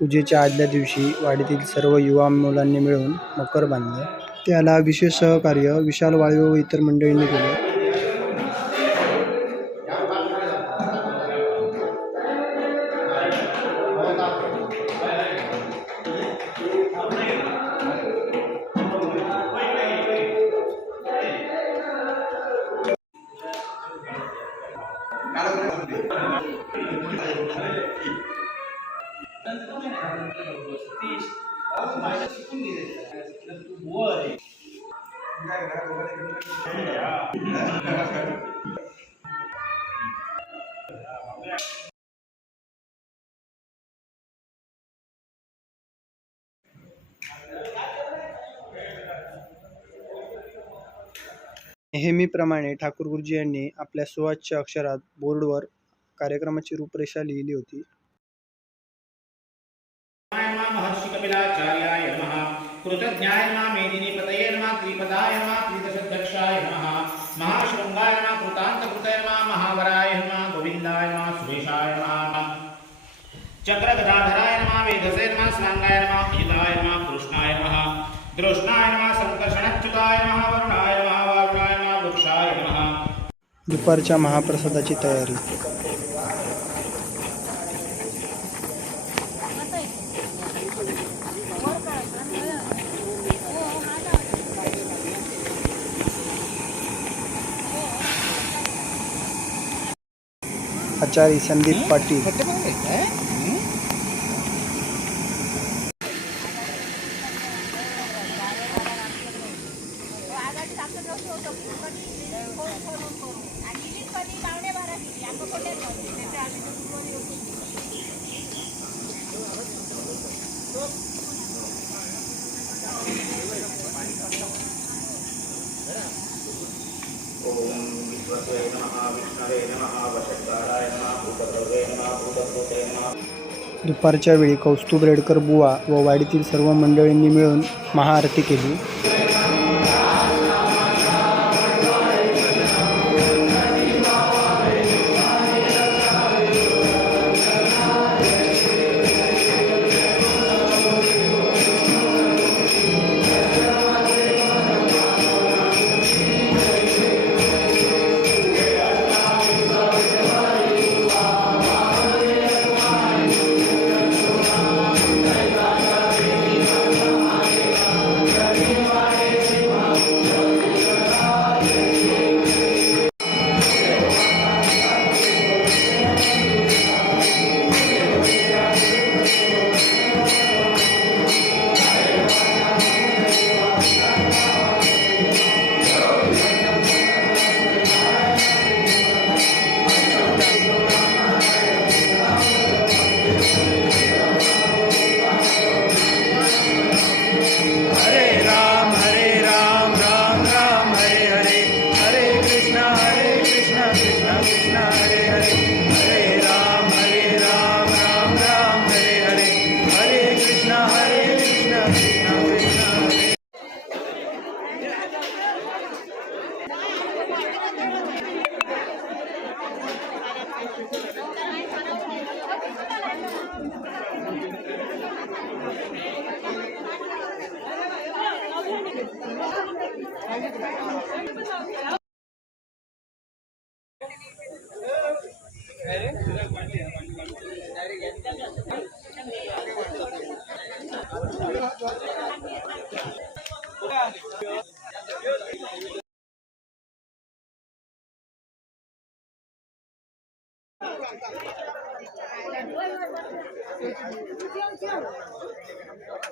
पूजेच्या आदल्या दिवशी वाडीतील सर्व युवा मुलांनी मिळून मकर बांधले. त्याला विशेष सहकार्य विशाल वाळवे व इतर मंडळींनी केले. नेहमीप्रमाणे ठाकूर गुरुजी यांनी आपल्या सुवाच्य अक्षरात बोर्डवर कार्यक्रमाची रूपरेषा लिहिली होती. महर्षि कपिलाचार्याय नमः. कृतज्ञाय नमः. मेदिनीपतये नमः. त्रिपदाय नमः. त्रिदशाध्यक्षाय नमः. महाशृंगाय नमः. कृतान्तकृतये नमः. महावराय नमः. गोविंदाय नमः. सुरेशाय नमः. चक्रगदाधराय नमः. वेदसे नमः. स्वांगाय नमः. अजिताय नमः. कृष्णाय नमः. द्रोष्णाय नमः. संकर्षणच्युताय नमः. वरुणाय नमः. वारुणाय नमः. वृक्षाय नमः. दुपारच्या महाप्रसादाची तयारी. आचारी संदीप पाटील. दुपारच्या वेळी कौस्तुभ रेडकर बुवा व वाडीतील सर्व मंडळींनी मिळून महाआरती केली.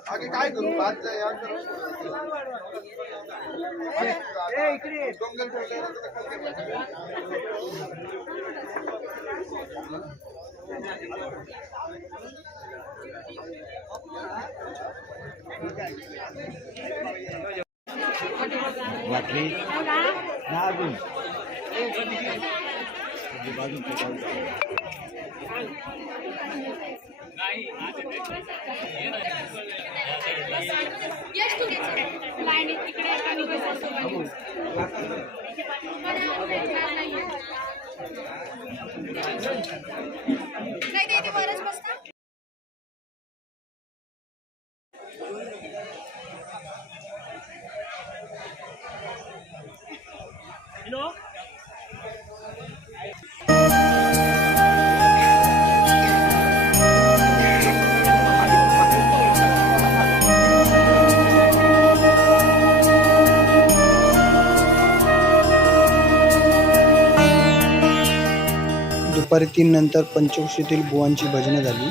आगे काय करू बात यार इकडे डोंगर वाटली ना अजून बाजून यश तू लाईन इकडे आणि नाही ते बरंच बसता. दुपारी 3 नंतर पंचक्रोशीतील बुवांची भजनं झाली.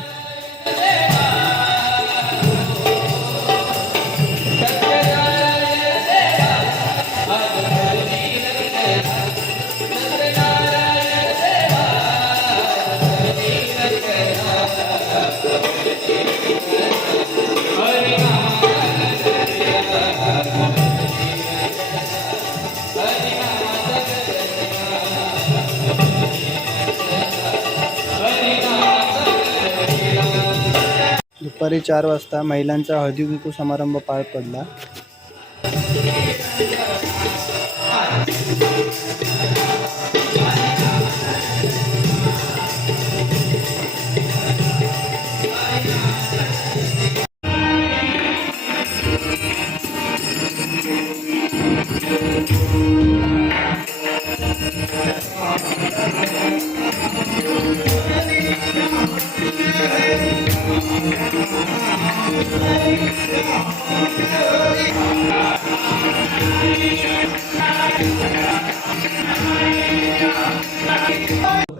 दुपारी 4 वाजता महिलांचा हळदी कुंकू समारंभ पार पडला.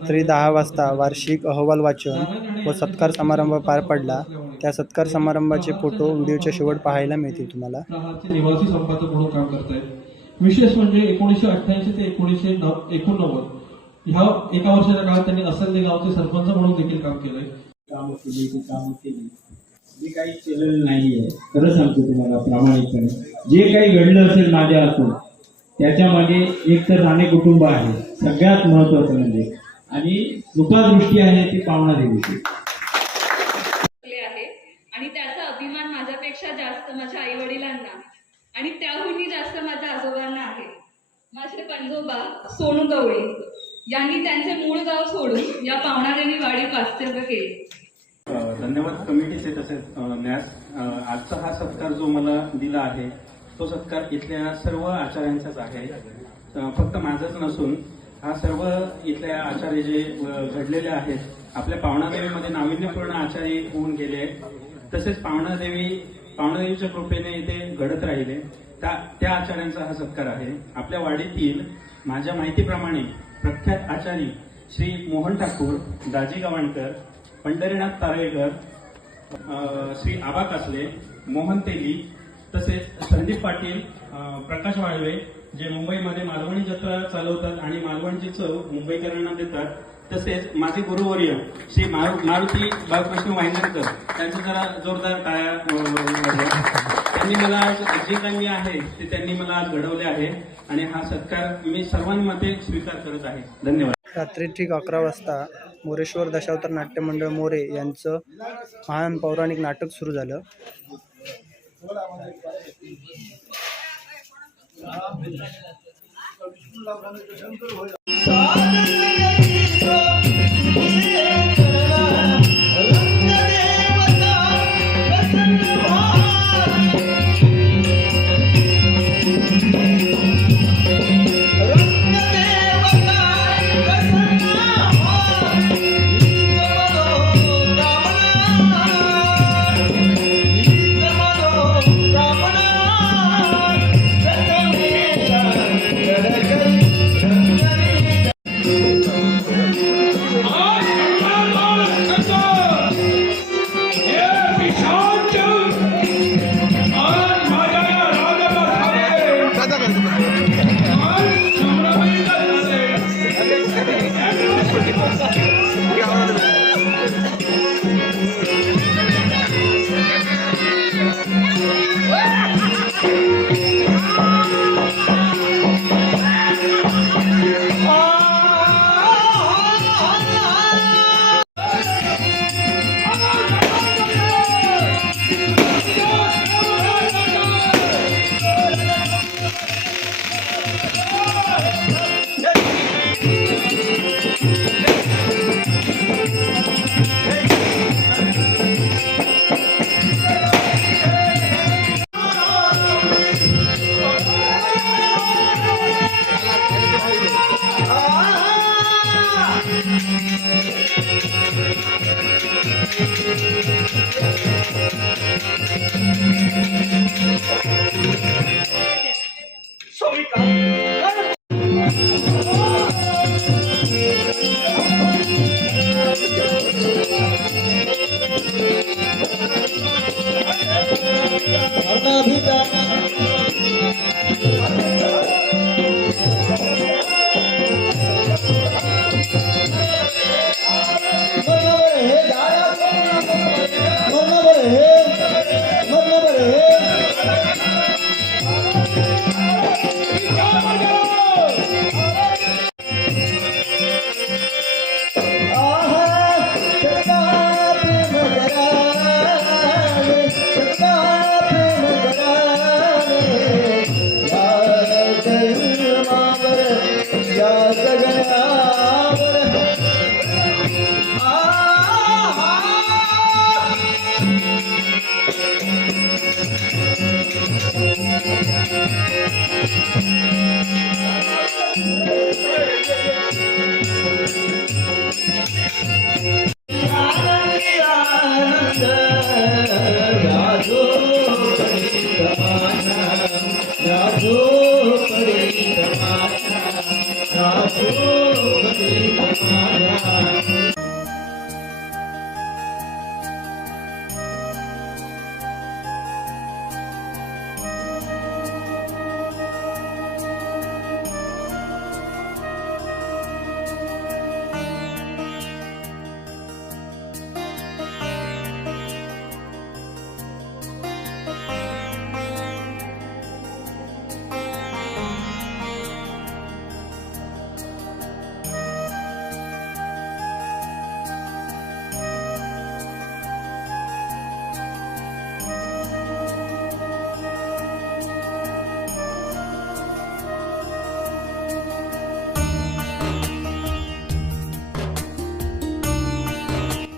रात्री 10 वाजता वार्षिक अहवाल वाचन व सत्कार समारंभ पार पडला. त्या सत्कार समारंभाचे फोटो व्हिडिओच्या शेवट पाहायला मिळतील तुम्हाला. निवासी संपादक म्हणून काम करतायत. विशेष म्हणजे 1988 ते 1989 ह्या एका वर्षाच्या काळात त्यांनी असंदी गावचे सरपंच म्हणून देखील काम केलंय. काम केली जे काही केलेलं नाहीये. खरं सांगतो तुम्हाला प्रामाणिकपणे, जे काही घडलं असेल माझ्या हातून त्याच्या मागे एक तर राणे कुटुंब आहे सगळ्यात महत्वाचं म्हणजे, आणि कृपादृष्टी आहे ती पावना देवीची आहे. आणि त्याचा अभिमान माझ्यापेक्षा जास्त माझ्या आई वडिलांना आणि त्याहूनही जास्त माझ्या आजोबांना आहे. माझे पणजोबा सोनू गवळे यांनी त्यांचे मूळ गाव सोडून या पावणादेवी वाडीत वास्तव्य केले. धन्यवाद कमिटीचे तसेच न्यास. आजचा हा सत्कार जो मला दिला आहे तो सत्कार इथल्या सर्व आचार्यांचाच आहे. फक्त माझंच नसून हा सर्व इथल्या आचार्य जे घडलेले आहेत, आपल्या पावणादेवीमध्ये नाविन्यपूर्ण आचार्य होऊन गेले, तसेच पावणादेवीच्या कृपेने इथे घडत राहिले त्या आचार्यांचा हा सत्कार आहे. आपल्या वाडीतील माझ्या माहितीप्रमाणे प्रख्यात आचार्य श्री मोहन ठाकूर, दाजी गवाणकर, पंढरीनाथ तारळेकर, श्री आबा कासले, मोहन तेली, तसेच संदीप पाटील, प्रकाश वाळवे जे मुंबईमध्ये मालवणी जत्रा चालवतात आणि मालवणची चव मुंबईकरांना देतात. तसेच माझे गुरुवर्य श्री मारुती बाळकृष्ण वाहिनकर, त्यांचं जरा जोरदार टाळ्या. त्यांनी मला जे काही मी आहे ते त्यांनी मला आज घडवले आहे आणि हा सत्कार मी सर्वांमध्ये स्वीकार करत आहे. धन्यवाद. रात्री ठीक 11 वाजता मोरेश्वर दशावतार नाट्य मंडळ मोरे यांचं महान पौराणिक नाटक सुरू झालं.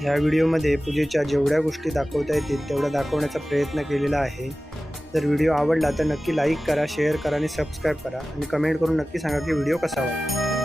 ह्या व्हिडिओमध्ये पूजेच्या जेवढ्या गोष्टी दाखवता येतील तेवढ्या दाखवण्याचा प्रयत्न केलेला आहे. जर व्हिडिओ आवडला तर नक्की लाईक करा, शेअर करा आणि सबस्क्राईब करा आणि कमेंट करून नक्की सांगा की व्हिडिओ कसा वाटला.